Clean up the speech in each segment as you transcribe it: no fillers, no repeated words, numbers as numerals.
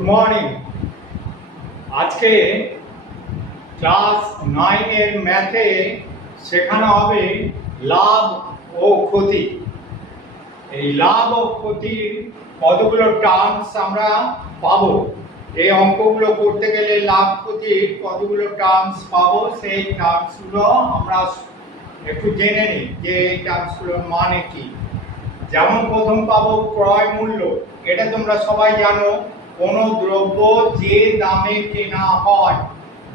Good morning. আজকে class 9 এর ম্যাথে শেখানো হবে লাভ ও ক্ষতি। এই লাভ ও ক্ষতির কতগুলো টার্মস আমরা পাবো। এই অঙ্কগুলো করতে গেলে লাভ ক্ষতির কতগুলো টার্মস পাবো, সেই টার্মসগুলো আমরা একটু জেনে নিই যে এই টার্মসগুলোর মানে কি। যেমন প্রথম পাবো ক্রয় মূল্য। এটা তোমরা সবাই জানো, কোনো দ্রব্য যে দামে কেনা হয়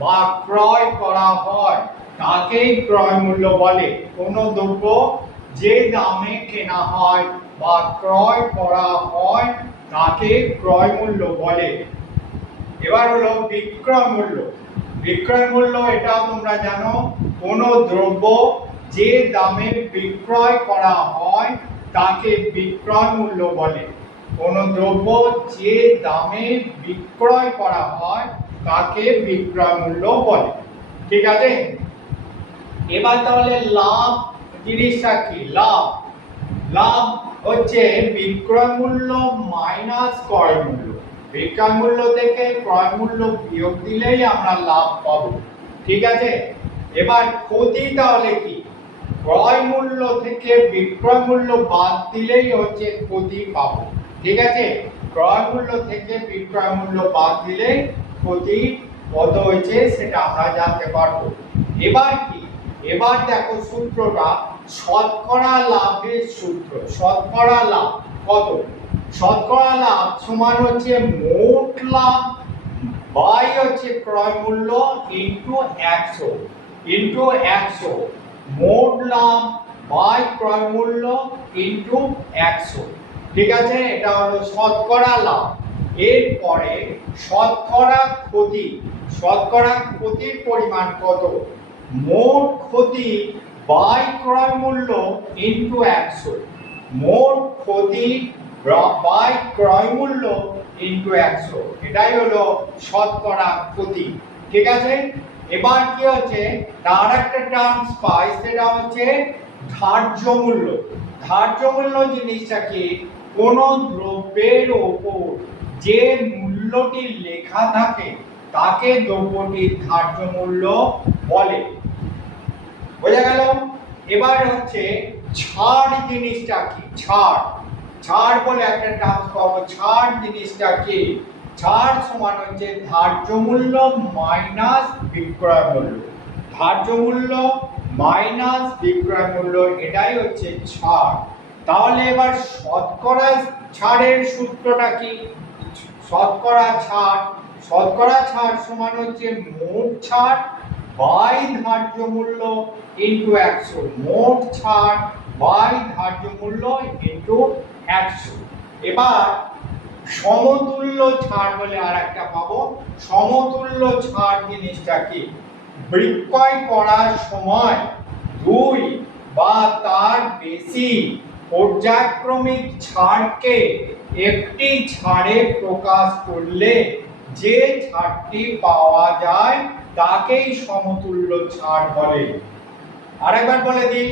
বা ক্রয় করা হয় তাকেই ক্রয় মূল্য বলে। কোনো দ্রব্য যে দামে কেনা হয় বা ক্রয় করা হয় তাকে ক্রয় মূল্য বলে। এবার হলো বিক্রয় মূল্য। বিক্রয় মূল্য এটাও তোমরা জানো, কোনো দ্রব্য যে দামে বিক্রয় করা হয় তাকে বিক্রয় মূল্য বলে। কোনো দ্রব্য যে দামে বিক্রয় করা হয় তাকে বিক্রয় মূল্য বলে। ঠিক আছে, এবার তাহলে লাভ জিনিসটা কি? লাভ লাভ হচ্ছে বিক্রয় মূল্য মাইনাস ক্রয় মূল্য। বিক্রয় মূল্য থেকে ক্রয় মূল্য বিয়োগ দিলেই আমরা লাভ পাবো। ঠিক আছে, এবার ক্ষতি তাহলে কি? ক্রয় মূল্য থেকে বিক্রয় মূল্য বাদ দিলেই হচ্ছে ক্ষতি পাবো। ঠিক আছে, ক্রয় মূল্য থেকে বিক্রয় মূল্য বাদ দিলে ক্ষতি কত হয়েছে সেটা আমরা জানতে পারবো। এবার কি? এবার দেখো সূত্রটা, শতকরা লাভের সূত্র। শতকরা লাভ কত? শতকরা লাভ সমান হচ্ছে মোট লাভ বাই হচ্ছে ক্রয় মূল্য ইনটু 100 ইনটু 100। মোট লাভ বাই ক্রয় মূল্য ইনটু 100। ঠিক আছে, এটা হলো শতকরা লাভ। এরপরে শতকরা ক্ষতি। শতকরা ক্ষতির পরিমাণ কত? মোট ক্ষতি বাই ক্রয় মূল্য ইনটু 100। মোট ক্ষতি বাই ক্রয় মূল্য ইনটু 100, এটাই হলো শতকরা ক্ষতি। ঠিক আছে, এবার কি হচ্ছে, তার একটা টার্মস পাই, সেটা হচ্ছে ধার্য মূল্য। ধার্য মূল্য জিনিসটা কি? কোন দ্রব্যের ওপর যে মূল্যটি লেখা থাকে তাকে দ্রব্যটির ধার্য মূল্য বলে। বোঝা গেল? এবার হচ্ছে ছাড় জিনিসটা কি? ছাড় ছাড় বলে একটা টার্মস পাবো। ছাড় জিনিসটা কি? ছাড় সমান হচ্ছে ধার্য মূল্য মাইনাস বিক্রয় মূল্য। ধার্য মূল্য মাইনাস বিক্রয় মূল্য, এটাই হচ্ছে ছাড়। তাহলে এবার শতকরা ছাড়ের সূত্রটা কি? শতকরা ছাড়, শতকরা ছাড় সমান হচ্ছে মোট ছাড় বাই ধার্য মূল্য ইনটু 100। মোট ছাড় বাই ধার্য মূল্য ইনটু 100। এবার সমতুল্য ছাড় বলে আর একটা পাবো। সমতুল্য ছাড় জিনিসটা কি? বিক্রয় করার সময় 2 বা তার বেশি পর্যায়ক্রমিক ছাড়কে একটি ছাড়ে প্রকাশ করলে যে ছাড়টি পাওয়া যায় তাকেই সমতুল্য ছাড় বলে। আরেকবার বলে দিই,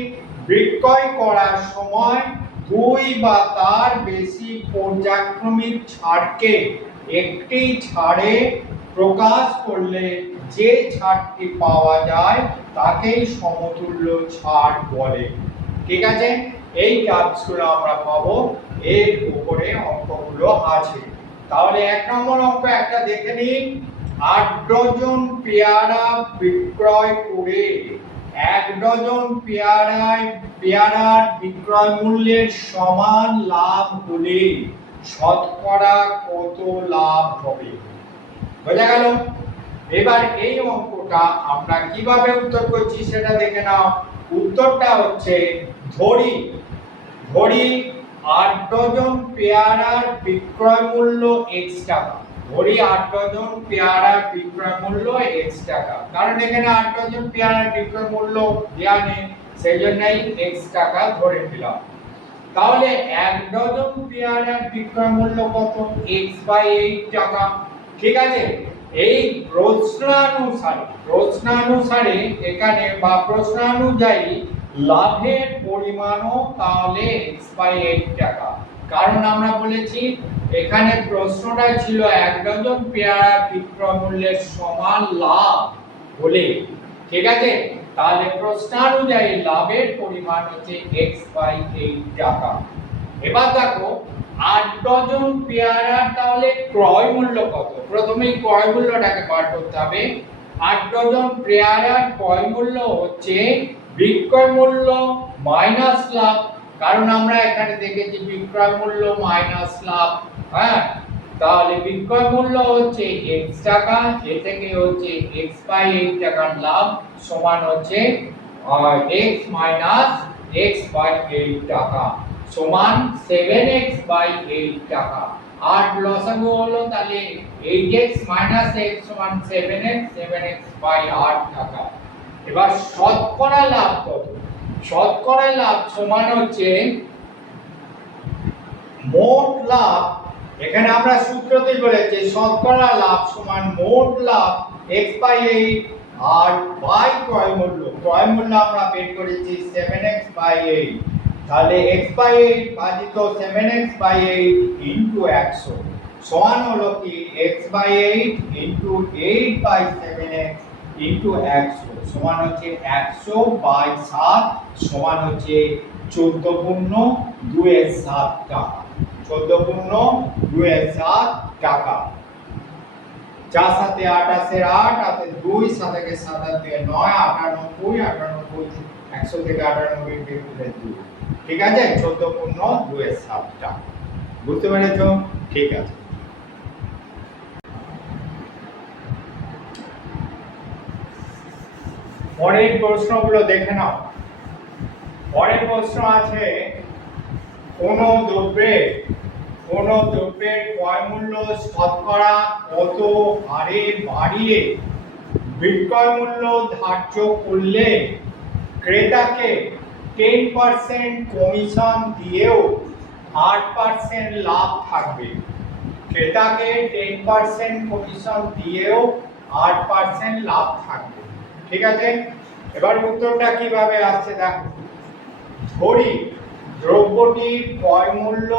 বিক্রয় করার সময় 2 বা তার বেশি পর্যায়ক্রমিক ছাড়কে একটি ছাড়ে প্রকাশ করলে যে ছাড়টি পাওয়া যায় তাকেই সমতুল্য ছাড় বলে। ঠিক আছে, এই টার্মসগুলো আমরা পাবো, এর উপরে অঙ্কগুলো আছে। তাহলে 1 নম্বর অঙ্ক একটা দেখে নিন। 8 ডজন পেয়ারা বিক্রয় করে 1 ডজন পেয়ারার বিক্রয় মূল্যের সমান লাভ হলে শতকরা কত লাভ হবে? বোঝা গেল? এবার এই অঙ্কটা আমরা কিভাবে উত্তর করছি সেটা দেখে নাও। উত্তরটা হচ্ছে, ধরি 8 ডজন পেয়ারার বিক্রয় মূল্য x টাকা। ধরি 8 ডজন পেয়ারার বিক্রয় মূল্য x টাকা, কারণ এখানে 8 ডজন পেয়ারার বিক্রয় মূল্য দেয়া নেই, সেই জন্যই x টাকা ধরে নিলাম। তাহলে 1 ডজন পেয়ারার বিক্রয় মূল্য কত? x বাই 8 টাকা। ঠিক আছে, এই প্রশ্নানুসারে এখানে বা প্রশ্নানুযায়ী লাভের পরিমাণও তাহলে x বাই 8 টাকা, কারণ আমরা বলেছি এখানে প্রশ্নটা ছিল 1 ডজন পেয়ারা বিক্রয় মূল্যের সমান লাভ বলে, ঠিক আছে। তাহলে প্রশ্নানুযায়ী লাভের পরিমাণ হচ্ছে x/8 টাকা। এবার দেখো 8 ডজন পেয়ারার তাহলে ক্রয় মূল্য কত। প্রথমেই ক্রয় মূল্যটাকে বার করতে হবে। 8 ডজন পেয়ারার ক্রয় মূল্য হচ্ছে বিক্রয় মূল্য মাইনাস লাভ, কারণ আমরা এখানে দেখেছি বিক্রয় মূল্য মাইনাস লাভ। হ্যাঁ, তাহলে বিক্রয় মূল্য হচ্ছে x টাকা, এ থেকে হচ্ছে x/8 টাকার লাভ সমান হচ্ছে x মাইনাস x/8 টাকা সমান 7x/8 টাকা। 8 লসাগু হলো, তাহলে 8x মাইনাস x সমান 7x, 7x/8 টাকা। এবার শতকরা লাভ কত। শতকরা লাভ সমান হচ্ছে মোট লাভ, এখানে আমরা সূত্রতেই বলেছি শতকরা লাভ সমান মোট লাভ x/8 আর বাই ক্রয় মূল্য। ক্রয় মূল্য আমরা বের করেছি 7x/8, তাহলে x/8 ভাজিত 7x/8 ইনটু 100 সমান হলো কি x/8 ইনটু 8/7x ইনটু 100 সমান হচ্ছে 100/7 সমান হচ্ছে 14×2=7 টাকা। 14×2=7 টাকা। 4 7 8 8 8 2 7 7 2 9 98 100 থেকে 98 বিয়োগ করলে 2, ঠিক আছে। 14×2=7 টাকা। বুঝতে পেরেছো? ঠিক আছে। পরের প্রশ্নগুলো দেখে নাও। পরের প্রশ্ন আছে কোন দ্রব্যের ক্রয় মূল্য শতকরা কত হারে বাড়িয়ে বিক্রয় মূল্য ধার্য করলে ক্রেতাকে 10% কমিশন দিয়েও 8% লাভ থাকবে। ক্রেতাকে 10% কমিশন দিয়েও 8% লাভ থাকবে, ঠিক আছে। এবার উত্তরটা কিভাবে আসছে দেখো। ধরি দ্রব্যটির ক্রয় মূল্য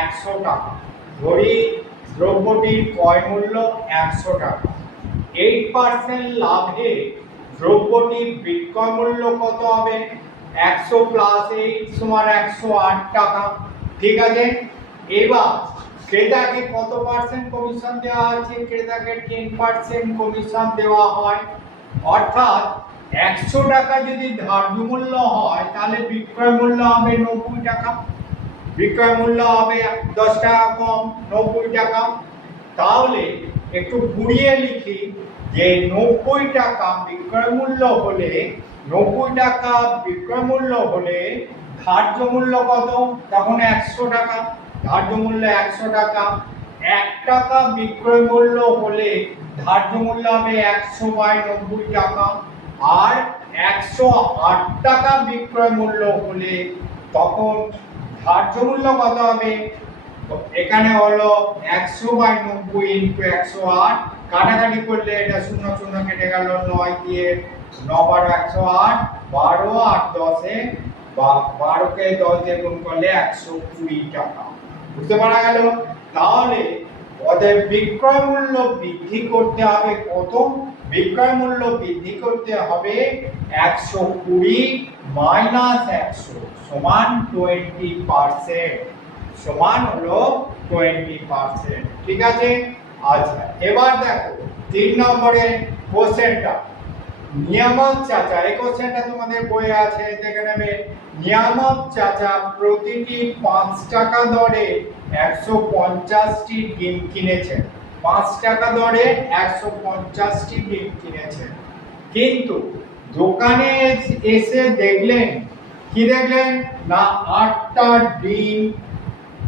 100 টাকা। ধরি দ্রব্যটির ক্রয় মূল্য 100 টাকা। 8% লাভে দ্রব্যটির বিক্রয় মূল্য কত হবে? 100 প্লাস 8 সমান 108 টাকা, ঠিক আছে। এবার ক্রেতাকে কত পার্সেন্ট কমিশন দেওয়া আছে? ক্রেতাকে 10% কমিশন দেওয়া হয়, অর্থাৎ 100 টাকা যদি ধার্য মূল্য হয় তাহলে বিক্রয় মূল্য হবে 90 টাকা। বিক্রয় মূল্য হবে 10 টাকা কম, 90 টাকা। তাহলে একটু ঘুরিয়ে লিখি যে 90 টাকা বিক্রয় মূল্য হলে 90 টাকা বিক্রয় মূল্য হলে ধার্য মূল্য কত? তখন 100 টাকা। ধার্য মূল্য 100 টাকা। 1 টাকা বিক্রয় মূল্য হলে ধার্য মূল্য হবে 100/90 টাকা। আর 108 টাকা বিক্রয় মূল্য হলে তখন ধার্য মূল্য কত হবে? এখানে হলো 100/90 ইনটু 108, কাটাকাটি করলে এটা 0 0 কেটে গেল, 9 দিয়ে 9 12 108, 12 আর 10 12 কে 10 দিয়ে গুণ করলে 120 টাকা। বুঝতে পারা গেল? তাহলে ওদের বিক্রয় মূল্য বৃদ্ধি করতে হবে কত? বিক্রয় মূল্য বৃদ্ধি করতে হবে 120 মাইনাস 100 সমান 20%, সমান হলো 20%, ঠিক আছে। আচ্ছা, এবার দেখো 3 নম্বরের কোশ্চেনটা। নিয়ামক চাচা, এই কোশ্চেনটা তোমাদের বইয়ে আছে, দেখে নেবে। নিয়ামক চাচা প্রতিটি 5 টাকা দরে 150টি ডিম কিনেছেন। 5 টাকা দরে 150টি ডিম কিনেছেন, কিন্তু দোকানে এসে দেখলেন, কি দেখলেন না 8টা ডিম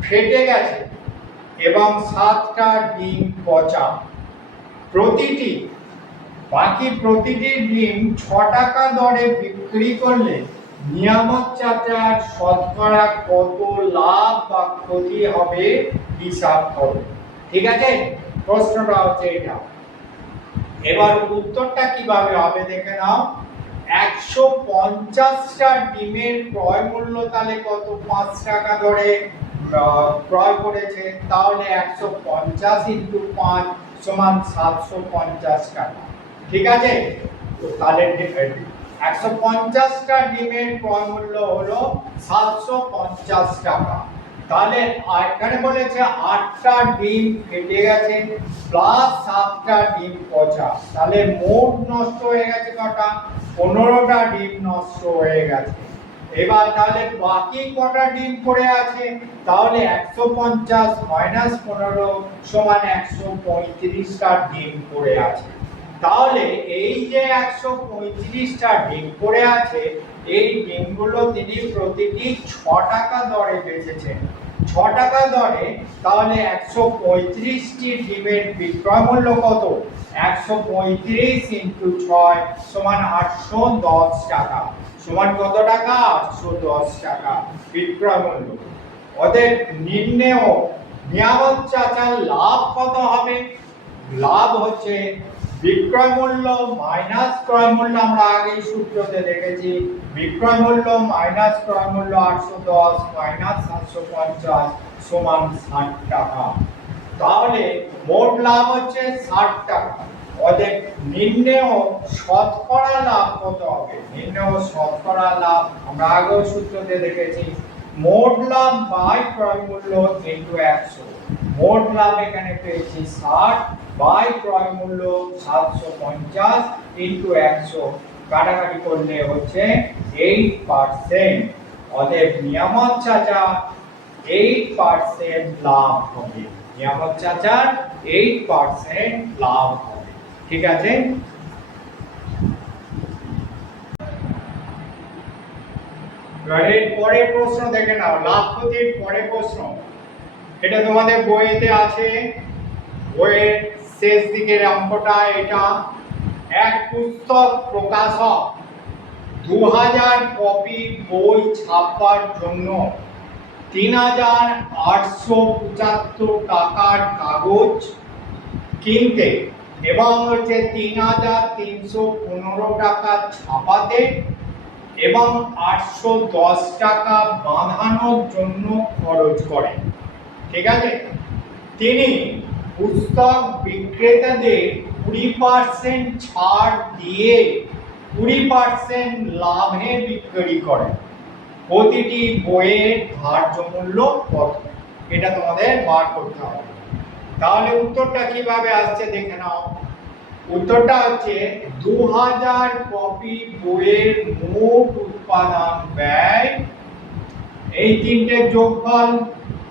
ফেটে গেছে এবং 7টা ডিম পচা। বাকি প্রতিটি ডিম 6 টাকা দরে বিক্রি করলে নিয়ামক চাচার শতকরা কত লাভ বা ক্ষতি হবে হিসাব করো, ঠিক আছে। প্রশ্নটা হচ্ছে এটা। এবার উত্তরটা কিভাবে হবে দেখে নাও। 150টা ডিমের ক্রয় মূল্য তাহলে কত? 5 টাকা দরে ক্রয় করেছে, তাহলে 150 ইন্টু 5 সমান 750 টাকা। ঠিক আছে, তো তাহলে 150টা ডিমের ক্রয় মূল্য হলো 750 টাকা। তাহলে এখানে বলেছে 8টা ডিম ফেটে গেছে প্লাস 7টা ডিম পচা, তাহলে মোট নষ্ট হয়ে গেছে কটা? 15টা ডিম নষ্ট হয়ে গেছে। এবার তাহলে বাকি কটা ডিম পড়ে আছে? তাহলে 150 মাইনাস 15 সমান 135টা ডিম পড়ে আছে। তাহলে এই যে 135টা ডিম পড়ে আছে, এই ডিমগুলো তিনি প্রতিটি 6 টাকা দরে বেচেছেন। 6 টাকা দরে, তাহলে 135টি ডিমের বিক্রয় মূল্য কত? 135 ইন্টু 6 সমান 810 টাকা। সমান কত টাকা? 810 টাকা বিক্রয় মূল্য। ওদের নির্ণেয় নিয়ামত চাচার লাভ কত হবে? লাভ হচ্ছে বিক্রয় মূল্য মাইনাস ক্রয় মূল্য। আমরা আগেই সূত্রতে দেখেছি, বিক্রয় মূল্য মাইনাস ক্রয় মূল্য 810 মাইনাস 750 সমান 60 টাকা। তাহলে মোট লাভ হচ্ছে 60 টাকা। ওদের নির্ণেয় শতকরা লাভ কত হবে? নির্ণেয় শতকরা লাভ আমরা আগেও সূত্রতে দেখেছি, মোট লাভ বাই ক্রয় মূল্য ইনটু 100। মোট লাভ এখানে পেয়েছি 60 বাই ক্রয় মূল্য 750 ইনটু 100, কাটাকাটি করলে হচ্ছে 8%। অতএব নিয়ামত চাচা 8% লাভ হবে। নিয়ামত চাচার 8% লাভ হবে। ঠিক আছে, এর পরের প্রশ্ন দেখে নাও, লাভ ক্ষতির পরের প্রশ্ন। এটা তোমাদের বইতে আছে, বইয়ের শেষ দিকের অঙ্কটা এটা। এক পুস্তক প্রকাশক 2000 কপি বই ছাপার জন্য 3875 টাকার কাগজ কিনতে এবং হচ্ছে 3315 টাকা ছাপাতে এবং 810 টাকা বাঁধানোর জন্য খরচ করেন। ঠিক আছে, তিনি পুস্তক বিক্রেতাদের 20% ছাড় দিয়ে 20% লাভে বিক্রি করেন। প্রতিটি বইয়ের ধার্য মূল্য কত? এটা তোমাদের বার করতে হবে। তাহলে উত্তরটা কিভাবে আসছে দেখে নাও। উত্তরটা হচ্ছে 2000 কপি বইয়ের মোট উৎপাদন ব্যয়, এই তিনটে যোগফল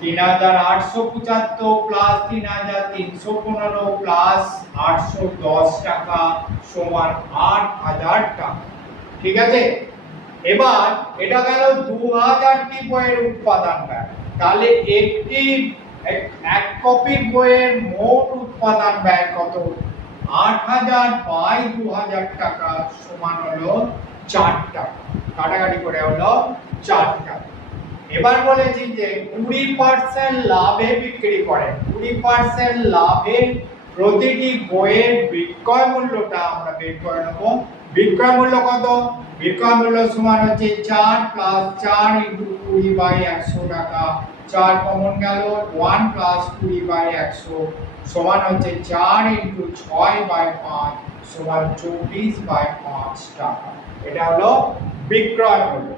3875 প্লাস 3315 প্লাস 810 টাকা সমান 8000 টাকা। ঠিক আছে, এবার এটা গেল 2000টি বইয়ের উৎপাদন ব্যয়। তাহলে এক কপি বইয়ের মোট উৎপাদন ব্যয় কত? 8000 বাই 2000 টাকা সমান হলো 4 টাকা। কাটাকাটি করে হলো 4 টাকা। এবার বলেছি যে 20% লাভে বিক্রি করেন। 20% লাভে প্রতিটি বইয়ের বিক্রয় মূল্যটা আমরা বের করে নেব। বিক্রয় মূল্য কত? বিক্রয় মূল্য সমান হচ্ছে 4 প্লাস 4 ইন্টু 20 বাই 100 টাকা। 4 কমন গেল, 1 প্লাস 20 বাই 100 সমান হচ্ছে 4 ইন্টু 6 বাই 5 সমান 24 বাই 5 টাকা। এটা হলো বিক্রয় মূল্য।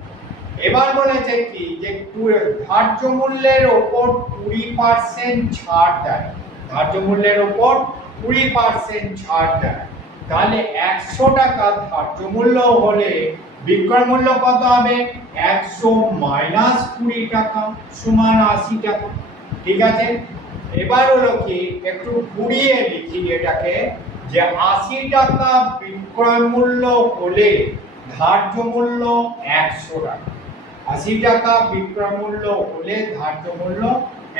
এবার বলেছে কি যে ধার্য মূল্যের উপর 20% ছাড় দেয়। ধার্য মূল্যের উপর 20% ছাড় দেয়। তাহলে 100 টাকা ধার্য মূল্য হলে বিক্রয় মূল্য কত হবে? 100 মাইনাস 20 টাকা সমান 80 টাকা। ঠিক আছে, এবার হলো কি একটু ঘুরিয়ে লিখি এটাকে, যে 80 টাকা বিক্রয় মূল্য হলে ধার্য মূল্য 100 টাকা। 80 টাকা বিক্রয় মূল্য হলে ধার্য মূল্য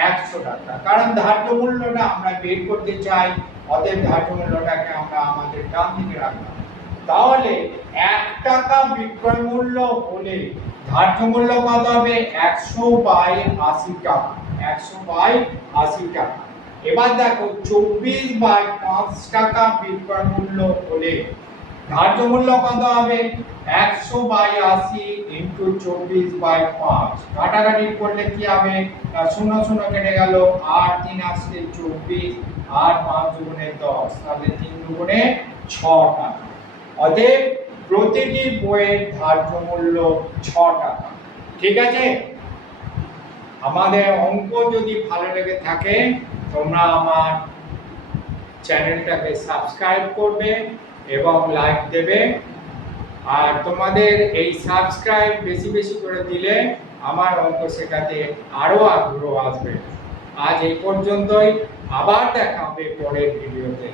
100 টাকা। কারণ ধার্য মূল্যটা আমরা বের করতে চাই, অতএব ধার্য মূল্যটাকে আমরা আমাদের ডান দিকে রাখলাম। তাহলে 1 টাকা বিক্রয় মূল্য হলে ধার্য মূল্য কত হবে? 100 বাই 80 টাকা। 100 বাই 80 টাকা। এবার দেখো 24 বাই 5 টাকা বিক্রয় মূল্য হলে ধার্য মূল্য কত হবে? 100/80 ইন্টু 24/5। কাটাকাটি করলে কি হবে? 0 0 কেটে গেল, 8 3 আসলে 24, আর 5 দুগুণে 10, তাহলে 3 দুগুণে 6 টাকা। অতএব প্রতিটি বইয়ের ধার্য মূল্য 6 টাকা। ঠিক আছে? আমাদের অঙ্ক যদি ভালো লেগে থাকে তোমরা আমার চ্যানেলটাকে সাবস্ক্রাইব করবে এবং লাইক দেবে। আর তোমাদের এই সাবস্ক্রাইব বেশি বেশি করে দিলে আমার অঙ্ক শেখাতে আরো আগ্রহ আসবে। আজ এই পর্যন্তই, আবার দেখা হবে পরের ভিডিওতে।